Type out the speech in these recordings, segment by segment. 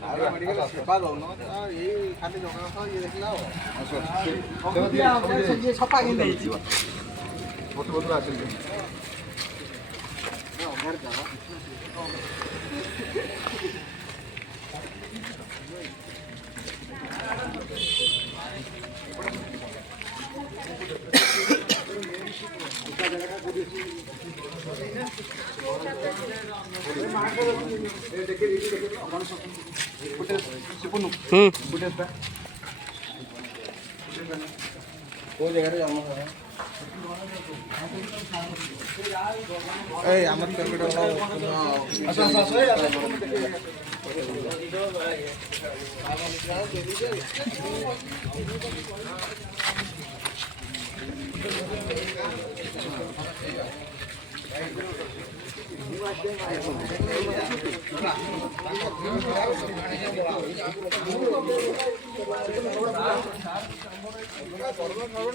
medical सेवा दौन ये खाली जगन्नाथ ये देखला सफा बोतल बोतल आसिल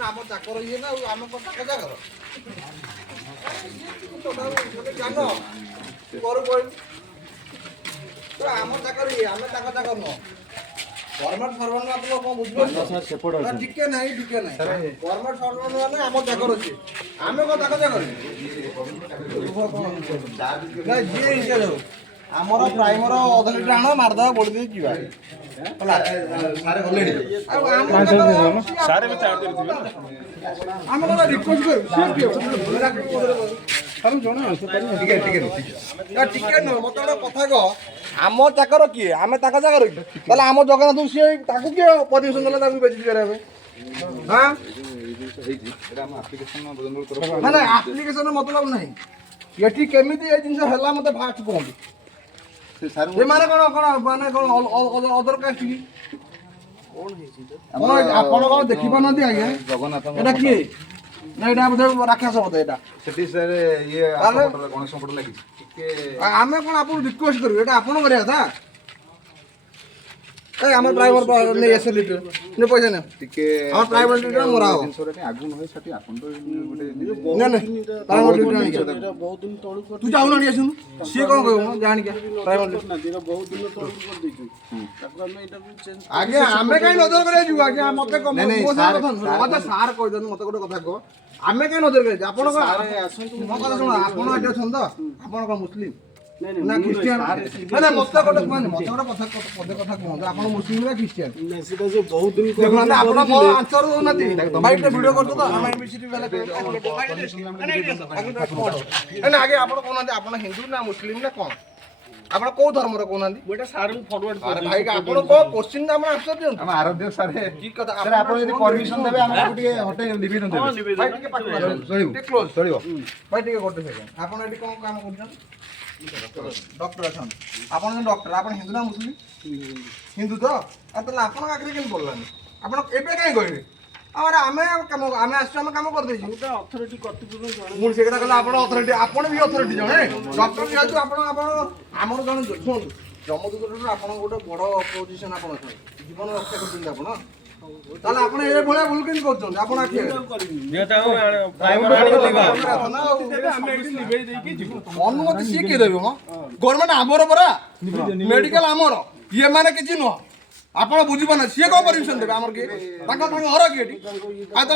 आम चाकर ये ना आम चाकर जान आम चाकर ये आम चाकर चाकर नुह गवर्नमेंट सर्वेंट आप कौन बुझे टिके ना गवर्नमेंट सर्वेंट मैंने आम चाकर अच्छे आम कौन चाकर चाकर जी आमर प्राइमर अध लिटर आण मारदे बोल दे जीवा कथा कह आम चाकर किए आम ताक चाकर कि आम जगन्नाथ सी किए परमिशन देला बेची ना आप्लिकेशन मतलब ना ये केमी जिन मत फास्ट कहते माने माने अदर कास्ट की आपण कौन देखि पारती आज्ञा जगन्नाथ किए ना ये बोधे राक्षस बोधे ये गणेश लगी आम कौन आप रिक्वेस्ट करूँ आपड़ करा आम ड्राइवर नहीं एस लिटर नहीं पैसा ना हम प्राइवेट लिटर मोरा हो तू जाऊ ना आसुन सी कौन कह जान क्या प्राइवेट आगे आम कहीं नजर कर आगे मत मत सार कह मत गोटे कथा कह आम कहीं नजर कर आप शुण आप कौन मुस्लिम ना क्रिश्चियन ना मत गोटे मत गोटे पदे कथा कहते आप मुस्लिम ना क्रिश्चियन बहुत दिन देखो आप आंसर दौना भाई वीडियो करते तो आगे आप कहना आप हिंदू ना मुस्लिम ना कौन आप कौ धर्म कहना सार फरवर्ड भाई आप क्वेश्चन आंसर दिखाते हम आराध्य सार ठीक कथा सर आप यदि परमिशन देबे हम टिके हटे निवेदन देबे भाई टिके पाठ क्लोज चलिबो भाई टिके करते सेकंड आपण एटी कोन काम करछन डॉक्टर अच्छा आप डॉक्टर आप हिंदू ना मुस्लिम हिंदू तो आप आगे कहीं बोलानी आप कहीं कहते अरे आम आम आम कम कर अथॉरिटी मुझे से कथा कहला अथॉरिटी आपन भी अथॉरिटी जड़े डॉक्टर जेहतु आमर जन शुणु जमदूत आप गोटे बड़ पोजिशन आप जीवन रक्षा कर आप भूल अनुमति सी किए देवे गवर्नमेंट आमर परा मेडिकल आमर ये माने किसी नुह आप बुझे ना सी कौन परमिशन देवे आमर किए घर किए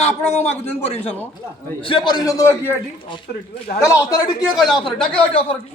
आप मागुन परमिशन सी परमिशन देवे किए अथॉरिटी किए कहला अथॉरिटी अथॉरिटी